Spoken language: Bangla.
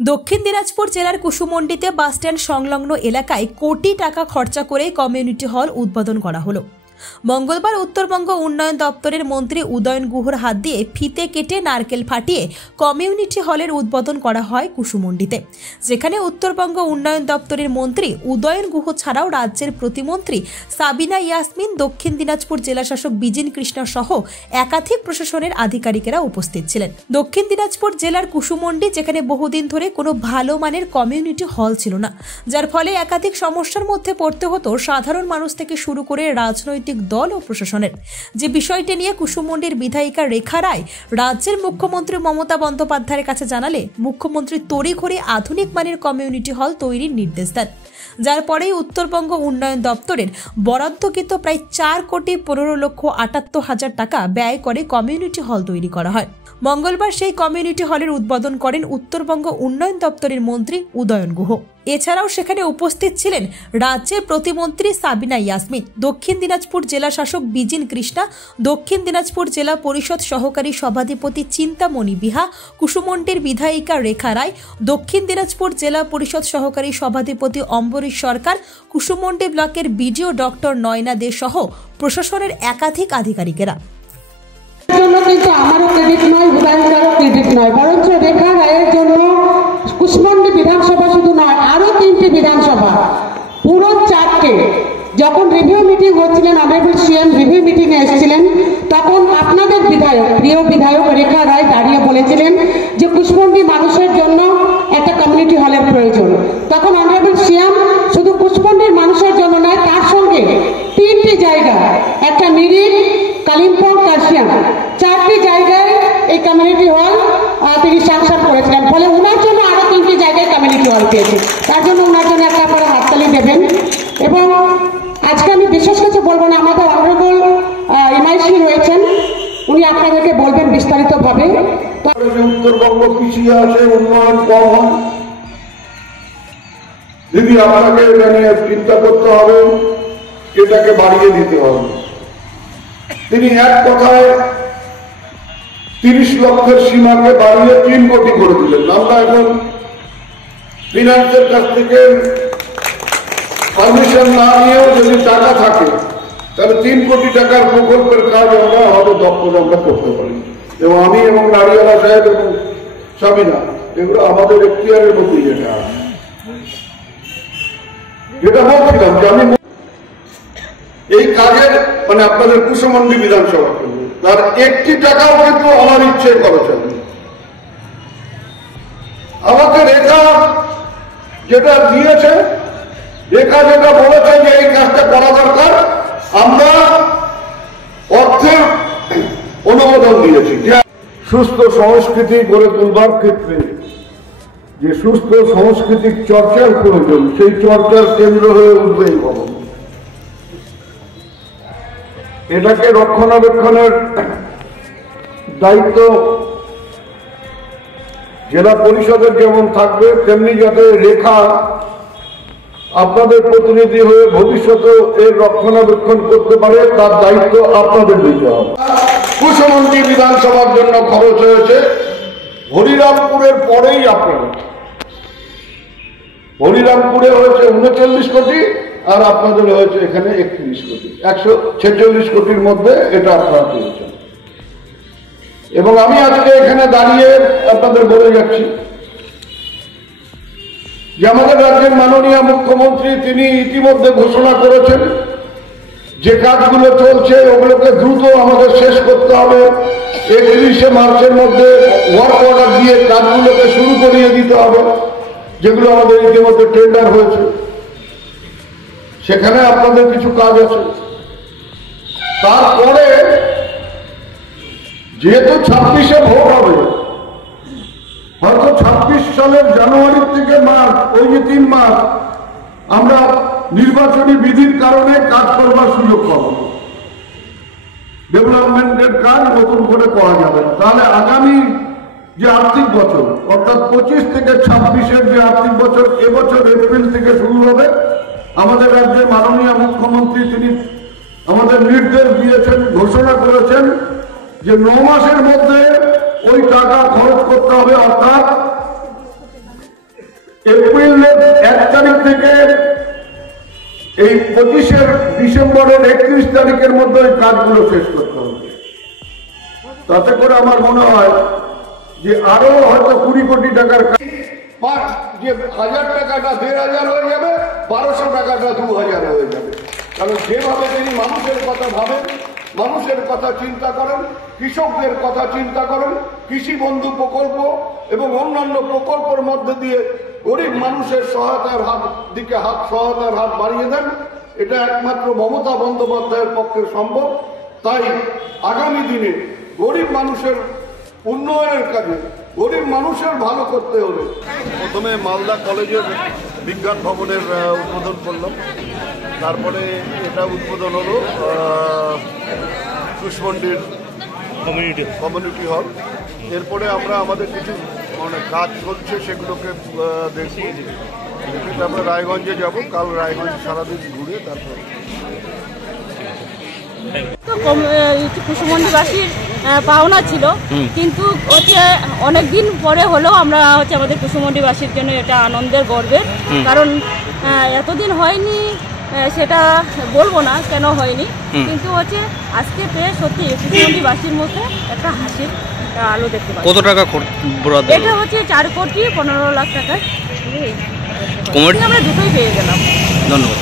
দক্ষিণ দিনাজপুর জেলার কুসুমন্ডিতে বাসস্ট্যান্ড সংলগ্ন এলাকায় কোটি টাকা খরচা করে কমিউনিটি হল উদ্বোধন করা হলো। মঙ্গলবার উত্তরবঙ্গ উন্নয়ন দপ্তরের মন্ত্রী উদয়ন গুহর হাত দিয়ে ফিতে কেটে নারকেল ফাটিয়ে কমিউনিটি হলের উদ্বোধন করা হয় কুসুমন্ডিতে, যেখানে উত্তরবঙ্গ উন্নয়ন দপ্তরের মন্ত্রী উদয়ন গুহ ছাড়াও রাজ্যের প্রতিমন্ত্রী সাবিনা ইয়াসমিন, দক্ষিণ দিনাজপুর জেলাশাসক বিজিন কৃষ্ণ সহ একাধিক প্রশাসনের আধিকারিকেরা উপস্থিত ছিলেন। দক্ষিণ দিনাজপুর জেলার কুসুমন্ডি, যেখানে বহুদিন ধরে কোনো ভালো মানের কমিউনিটি হল ছিল না, যার ফলে একাধিক সমস্যার মধ্যে পড়তে হতো সাধারণ মানুষ থেকে শুরু করে রাজনৈতিক দল ও প্রশাসনের। যে বিষয়টি নিয়ে কুসুমন্ডির বিধায়িকা রেখা রায় রাজ্যের মুখ্যমন্ত্রী মমতা বন্দ্যোপাধ্যায়ের কাছে জানালে মুখ্যমন্ত্রী তড়িঘড়ি আধুনিক মানের কমিউনিটি হল তৈরির নির্দেশ দেন, যার পরেই উত্তরবঙ্গ উন্নয়ন দপ্তরের বরাদ্দকৃত প্রায় 4,15,78,000 টাকা ব্যয় করে কমিউনিটি হল তৈরি করা হয়। মঙ্গলবার সেই কমিউনিটি হলের উদ্বোধন করেন উত্তরবঙ্গ উন্নয়ন দপ্তরের মন্ত্রী উদয়ন গুহ। এছাড়াও সেখানে উপস্থিত ছিলেন রাজ্যের প্রতিমন্ত্রী সাবিনা ইয়াসমিন, দক্ষিণ দিনাজপুর জেলা শাসক বিজিন কৃষ্ণা, দক্ষিণ দিনাজপুর জেলা পরিষদ সহকারী সভাধিপতি চিন্তামণি বিহা, কুসুমন্ডির বিধায়িকা রেখা রায়, দক্ষিণ দিনাজপুর জেলা পরিষদ সহকারী সভাধিপতি অম্বরীশ সরকার, কুসুমন্ডি ব্লকের বিডিও ডক্টর নয়না দে সহ প্রশাসনের একাধিক আধিকারিকেরা। কিন্তু আমারও ক্রেডিট নয়, বিধায়িকারও ক্রেডিট নয়, বরঞ্চ রেখা রায়ের জন্য কুসুমন্ডি বিধানসভা শুধু নয়, আরো 3টি বিধানসভা, পুরো 4টে। যখন রিভিউ মিটিং হচ্ছিলেন, অনারেবল সিএম রিভিউ মিটিং এ এসেছিলেন, তখন আপনাদের বিধায়ক, প্রিয় বিধায়ক রেখা রায় দাঁড়িয়ে বলেছিলেন যে কুসুমন্ডি মানুষের জন্য একটা কমিউনিটি হলের প্রয়োজন। তখন অনারেবল সিএম শুধু কুসুমন্ডির মানুষের জন্য নয়, তার সঙ্গে 3টি জায়গা, একটা মিরিক, কালিম্পং, কার্শিয়াং, 4টি জায়গায় এই কমিউনিটি হল তিনি স্যাংশন করেছিলেন। ফলে ওনার জন্য আরো 3টি জায়গায় কমিউনিটি হল পেয়েছে। তার জন্য ওনার জন্য একটা আপনারা হাততালি দেবেন। এবং আজকে আমি বিশেষ কিছু বলবো না, আমাদের অনারেবল এমআইসি রয়েছেন, উনি আপনাদেরকে বলবেন বিস্তারিতভাবে। উত্তরবঙ্গ পিছিয়ে আছে, উন্নয়ন কম হয়, দিদি আপনাকে এটা নিয়ে চিন্তা করতে হবে, এটাকে বাড়িয়ে দিতে হবে। তিনি এক কথায় 30 লক্ষের সীমাকে বাড়িয়ে 3 কোটি করে দিলেন। আমরা এখন ফিনান্সের কাছ থেকে পারমিশন না নিয়েও যদি টাকা থাকে, তাহলে 3 কোটি টাকার প্রকল্পের কাজ আমরা আমাদের দপ্তরে আমরা করতে পারি। এবং আমি এবং নারিয়ালা সাহেব এবং সাবিনা, এগুলো আমাদের এখতিয়ারের মধ্যেই যেটা আছে। যেটা বলছিলাম যে আমি এই কাজের মানে আপনাদের কুসুমন্ডি বিধানসভা করবো, তার 1টি টাকাও কিন্তু আমার ইচ্ছে খরচ হবে। আমাকে রেখা যেটা দিয়েছে, রেখা যেটা বলেছে যে এই কাজটা করা দরকার, আমরা অর্থের অনুমোদন দিয়েছি। সুস্থ সংস্কৃতি গড়ে তুলবার ক্ষেত্রে যে সুস্থ সাংস্কৃতিক চর্চার প্রয়োজন, সেই চর্চার কেন্দ্র হয়ে উঠবে এই ভবন। এটাকে রক্ষণাবেক্ষণের দায়িত্ব জেলা পরিষদের যেমন থাকবে, তেমনি যাতে রেখা আপনাদের প্রতিনিধি হয়ে ভবিষ্যতে এর রক্ষণাবেক্ষণ করতে পারে, তার দায়িত্ব আপনাদের নিতে হবে। কুসুমন্ডি বিধানসভার জন্য খরচ হয়েছে হরিরামপুরের পরেই আপনারা, হরিরামপুরে হয়েছে 39 কোটি, আর আপনাদের হয়েছে এখানে 31 কোটি, 146 কোটির মধ্যে এটা আপনারা পেয়েছেন। এবং আমি আজকে এখানে দাঁড়িয়ে আপনাদের বলে যাচ্ছি যে আমাদের রাজ্যের মাননীয় মুখ্যমন্ত্রী তিনি ইতিমধ্যে ঘোষণা করেছেন যে কাজগুলো চলছে ওগুলোকে দ্রুত আমাদের শেষ করতে হবে। 31শে মার্চের মধ্যে ওয়ার্ক অর্ডার দিয়ে কাজগুলোকে শুরু করিয়ে দিতে হবে, যেগুলো আমাদের ইতিমধ্যে টেন্ডার হয়েছে। সেখানে আপনাদের কিছু কাজ আছে। তারপরে যেহেতু 26শে ভোট হবে, হয়তো 26 সালের জানুয়ারি থেকে মার্চ, ওই যে 3 মাস আমরা নির্বাচনী বিধির কারণে কাজ করবার সুযোগ পাবো। ডেভেলপমেন্টের কাজ নতুন করে করা যাবে। তাহলে আগামী যে আর্থিক বছর, অর্থাৎ 25 থেকে 26-এর যে আর্থিক বছর, এবছর এপ্রিল থেকে শুরু হবে। আমাদের রাজ্যের মাননীয় মুখ্যমন্ত্রী তিনি আমাদের নির্দেশ দিয়েছেন, ঘোষণা করেছেন যে 9 মাসের মধ্যে ওই টাকা খরচ করতে হবে। অর্থাৎ এপ্রিলের 1 তারিখ থেকে এই 25শে ডিসেম্বরের 31 তারিখের মধ্যে ওই কাজগুলো শেষ করতে হবে। তাতে করে আমার মনে হয় যে আরো হয়তো 20 কোটি টাকার যে 1000 টাকাটা 1500 হয়ে যাবে, 1200 টাকাটা 2000 হয়ে যাবে। কারণ যেভাবে তিনি মানুষের কথা ভাবেন, মানুষের কথা চিন্তা করেন, কৃষকদের কথা চিন্তা করেন, কৃষি বন্ধু প্রকল্প এবং অন্যান্য প্রকল্পের মধ্যে দিয়ে গরিব মানুষের সহায়তার হাত বাড়িয়ে দেন, এটা একমাত্র মমতা বন্দ্যোপাধ্যায়ের পক্ষে সম্ভব। তাই আগামী দিনে গরিব মানুষের উন্নয়নের কাজে, গরিব মানুষের ভালো করতে হলে প্রথমে মালদা কলেজের বিজ্ঞান ভবনের উদ্বোধন করলাম, তারপরে এটা উদ্বোধন হলো কুশমন্ডির কমিউনিটি হল। এরপরে আমরা আমাদের কিছু মানে কাজ চলছে সেগুলোকে দেখি, তারপরে রায়গঞ্জে যাব। কাল রায়গঞ্জ সারাদিন ঘুরে তারপরে কুসুমন্ডিবাসীর পাওনা ছিল, কিন্তু হচ্ছে অনেকদিন পরে হলেও আমরা হচ্ছে আমাদের কুসুমন্ডিবাসীর জন্য এটা আনন্দের গর্বের, কারণ এতদিন হয়নি সেটা বলবো না কেন হয়নি, কিন্তু হচ্ছে আজকে পেয়ে সত্যি কুসুমন্ডিবাসীর মুখে একটা হাসির আলো দেখতে পাই। কত টাকা এটা হচ্ছে 4 কোটি 15 লাখ টাকা, আমরা দুটোই পেয়ে গেলাম। ধন্যবাদ।